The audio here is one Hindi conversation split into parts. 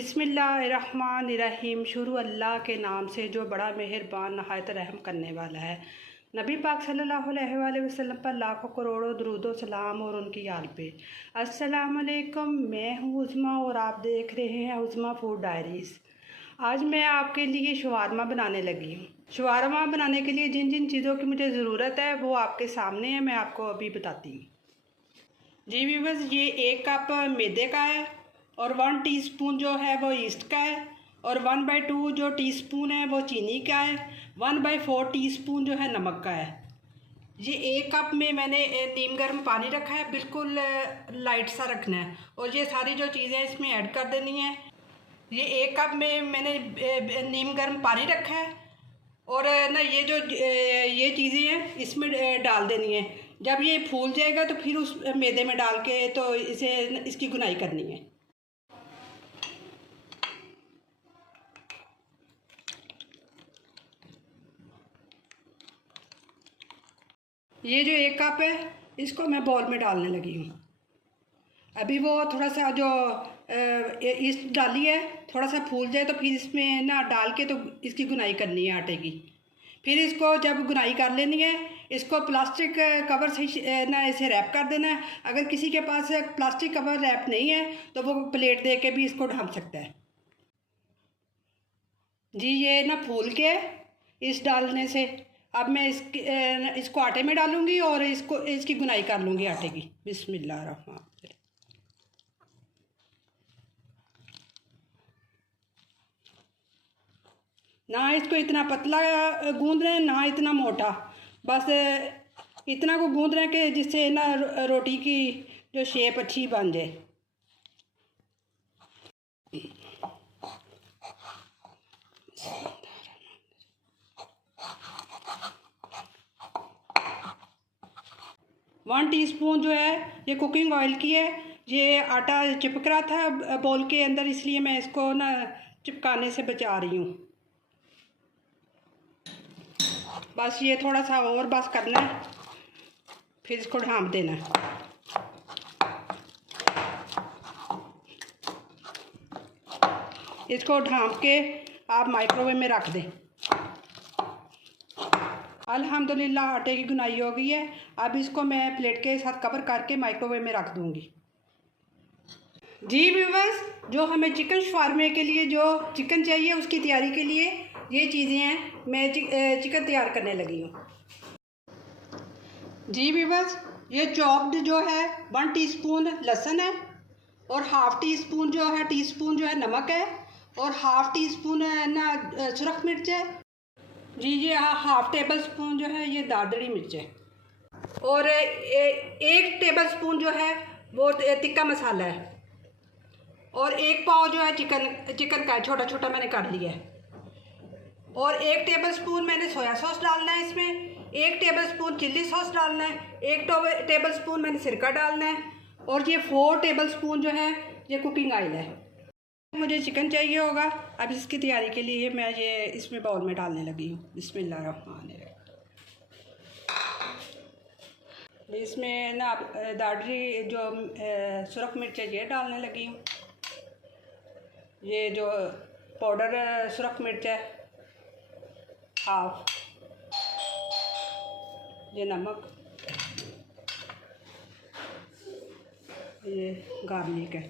बिस्मिल्लाहिर्रहमानिर्रहीम। शुरू अल्लाह के नाम से जो बड़ा मेहरबान नहायत रहम करने वाला है। नबी पाक सल्लल्लाहु अलैहि वसल्लम पर लाखों करोड़ों दरूदो सलाम और उनकी आल पे। अस्सलाम वालेकुम, मैं हूँ उज़्मा और आप देख रहे हैं उज़्मा फूड डायरीज़। आज मैं आपके लिए शवारमा बनाने लगी हूँ। शवारमा बनाने के लिए जिन जिन चीज़ों की मुझे ज़रूरत है वो आपके सामने है, मैं आपको अभी बताती हूँ। जी व्यूअर्स, ये 1 कप मैदे का है और 1 टीस्पून जो है वो ईस्ट का है और 1/2 जो टीस्पून है वो चीनी का है। 1/4 टीस्पून जो है नमक का है। ये 1 कप में मैंने नीम गर्म पानी रखा है, बिल्कुल लाइट सा रखना है और ये सारी जो चीज़ें इसमें ऐड कर देनी है। ये 1 कप में मैंने नीम गर्म पानी रखा है और ना ये चीज़ें हैं इसमें डाल देनी है। जब ये फूल जाएगा तो फिर उस मैदे में डाल के तो इसकी गुनाई करनी है। ये जो 1 कप है इसको मैं बॉल में डालने लगी हूँ। अभी वो थोड़ा सा जो ईस्ट डाली है थोड़ा सा फूल जाए तो फिर इसमें ना डाल के तो इसकी गुनाई करनी है आटे की। फिर इसको जब गुनाई कर लेनी है इसको प्लास्टिक कवर से ना इसे रैप कर देना है। अगर किसी के पास प्लास्टिक कवर रैप नहीं है तो वो प्लेट दे के भी इसको ढक सकता है। जी ये ना फूल के इस डालने से अब मैं इसको आटे में डालूँगी और इसकी गुनाई कर लूँगी आटे की। बिस्मिल्लाहिर्रहमानिर्रहीम। ना इसको इतना पतला गूंद रहे हैं ना इतना मोटा, बस इतना को गूंद रहे हैं कि जिससे ना रोटी की जो शेप अच्छी बन जाए। वन टीस्पून जो है ये कुकिंग ऑयल की है। ये आटा चिपक रहा था बॉल के अंदर, इसलिए मैं इसको ना चिपकाने से बचा रही हूँ। बस ये थोड़ा सा और बस करना है, फिर इसको ढाँप देना है। इसको ढाँप के आप माइक्रोवेव में रख दें। अल्हम्दुलिल्लाह आटे की गुनाई हो गई है। अब इसको मैं प्लेट के साथ कवर करके माइक्रोवेव में रख दूँगी। जी व्यूअर्स, जो हमें चिकन शवारमे के लिए जो चिकन चाहिए उसकी तैयारी के लिए ये चीज़ें हैं। मैं चिकन तैयार करने लगी हूँ। जी व्यूअर्स, ये चॉप्ड जो है 1 टीस्पून लहसुन है और हाफ़ टीस्पून जो है नमक है और हाफ़ टीस्पून ना सुरख मिर्च है। जी ये हाफ़ टेबल स्पून जो है ये दादड़ी मिर्च है और 1 टेबल स्पून जो है वो तिक्का मसाला है और 1 पाव जो है चिकन का छोटा छोटा मैंने कर लिया है और 1 टेबल स्पून मैंने सोया सॉस डालना है इसमें। 1 टेबल स्पून चिल्ली सॉस डालना है। 1 टेबल स्पून मैंने सिरका डालना है और ये 4 टेबल स्पून जो है ये कुकिंग ऑयल है। मुझे चिकन चाहिए होगा। अब इसकी तैयारी के लिए मैं ये इसमें बाउल में डालने लगी हूँ। बिस्मिल्लाहिर्रहमानिर्रहीम। इसमें ना दादरी जो सुरख मिर्च है ये डालने लगी हूँ। ये जो पाउडर सुरख मिर्च है हाफ, ये नमक, ये गार्लिक है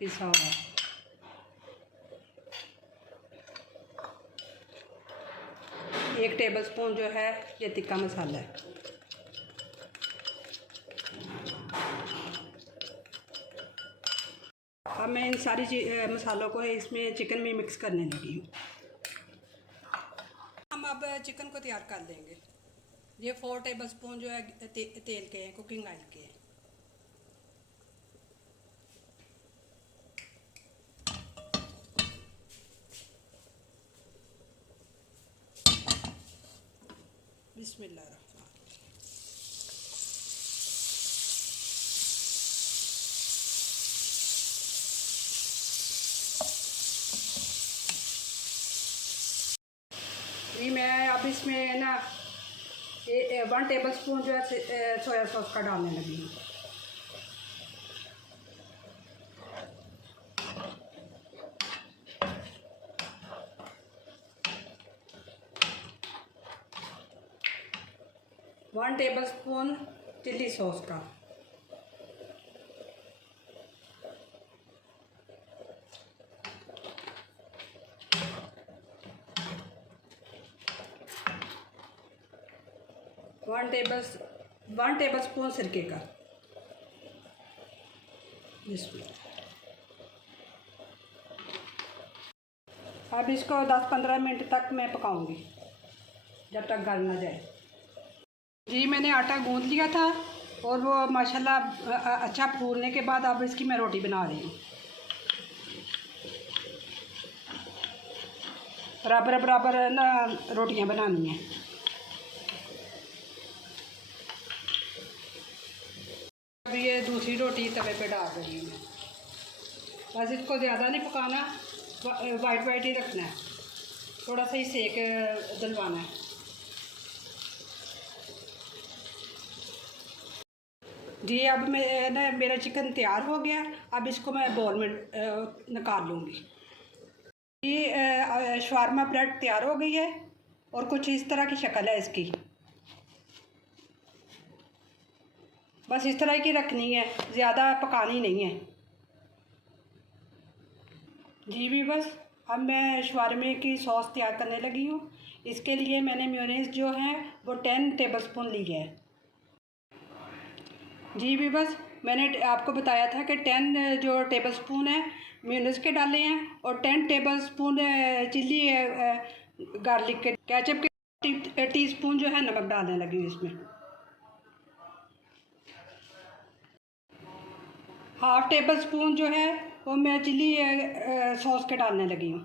पिसा हुआ, एक टेबल स्पून जो है ये तिक्का मसाला है। अब मैं इन सारी मसालों को इसमें चिकन में मिक्स करने लगी हूँ। हम अब चिकन को तैयार कर लेंगे। ये 4 टेबल स्पून जो है तेल के हैं, कुकिंग ऑयल के हैं। बिस्मिल्लाह। जी मैं अब इसमें ना 1 टेबल स्पून जो है सोया सॉस का डालने लगी हूँ। 1 टेबलस्पून चिल्ली सॉस का, 1 टेबलस्पून सिरके का। अब इसको 10-15 मिनट तक मैं पकाऊंगी जब तक गल ना जाए। जी मैंने आटा गूंद लिया था और वो माशाल्लाह अच्छा फूलने के बाद अब इसकी मैं रोटी बना रही हूँ। बराबर बराबर ना रोटियाँ बनानी हैं। अब ये दूसरी रोटी तवे पे डाल रही हूँ मैं। बस इसको ज़्यादा नहीं पकाना, वाइट वाइट ही रखना है, थोड़ा सा ही सेक दिलवाना है। जी अब मेरा चिकन तैयार हो गया। अब इसको मैं बाउल में निकाल लूँगी। ये शवारमा ब्रेड तैयार हो गई है और कुछ इस तरह की शक्ल है इसकी। बस इस तरह की रखनी है, ज़्यादा पकानी नहीं है। जी भी बस अब मैं शवारमे की सॉस तैयार करने लगी हूँ। इसके लिए मैंने मेयोनेज़ जो है वो 10 टेबलस्पून ली है। जी भी बस मैंने आपको बताया था कि 10 जो टेबलस्पून है मेयोनेज़ के डाले हैं और 10 टेबलस्पून चिल्ली गार्लिक के, केचप के टीस्पून जो है नमक डालने लगी हूँ इसमें। हाफ़ टेबलस्पून जो है वो मैं चिल्ली सॉस के डालने लगी हूँ।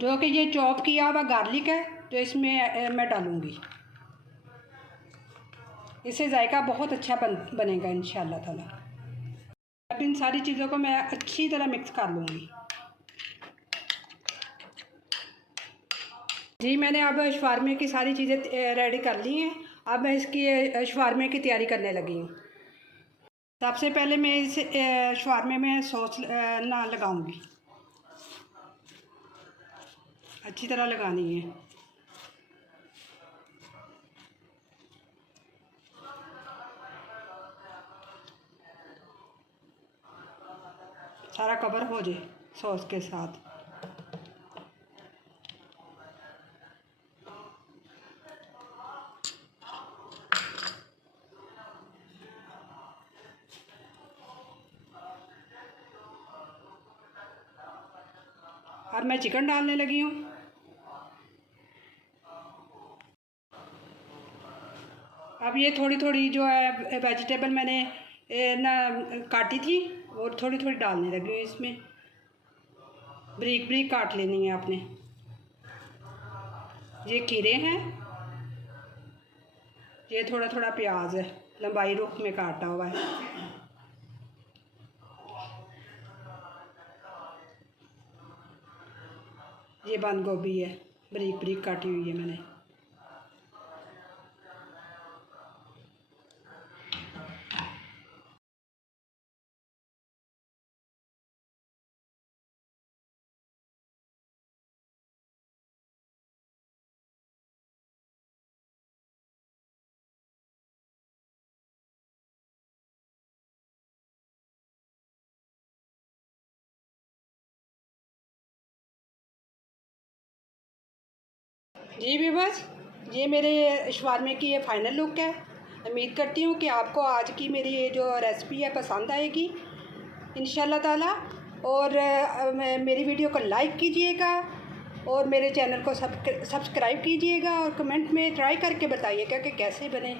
जो कि ये चॉप किया हुआ गार्लिक है जो इसमें मैं डालूँगी। इससे जायका बहुत अच्छा बनेगा इंशाल्लाह ताला। अब इन सारी चीज़ों को मैं अच्छी तरह मिक्स कर लूँगी। जी मैंने अब शवारमे की सारी चीज़ें रेडी कर ली हैं। अब मैं इसकी शवारमे की तैयारी करने लगी हूँ। सबसे पहले मैं इस शवारमे में सॉस ना लगाऊंगी, अच्छी तरह लगानी है। सारा कवर हो जाए सॉस के साथ। अब मैं चिकन डालने लगी हूँ। अब ये थोड़ी थोड़ी जो है वेजिटेबल मैंने ना काटी थी और थोड़ी थोड़ी डालने लगी हूँ इसमें। ब्रीक ब्रीक काट लेनी है आपने। ये खीरे हैं, ये थोड़ा थोड़ा प्याज है, लंबाई रुख में काटा हुआ है। ये बंद गोभी है, ब्रीक ब्रीक काटी हुई है मैंने। जी भी बस ये मेरे शवारमे की ये फाइनल लुक है। उम्मीद करती हूँ कि आपको आज की मेरी ये जो रेसिपी है पसंद आएगी इंशाल्लाह ताला। और मेरी वीडियो को लाइक कीजिएगा और मेरे चैनल को सब्सक्राइब कीजिएगा और कमेंट में ट्राई करके बताइएगा कि कैसे बने।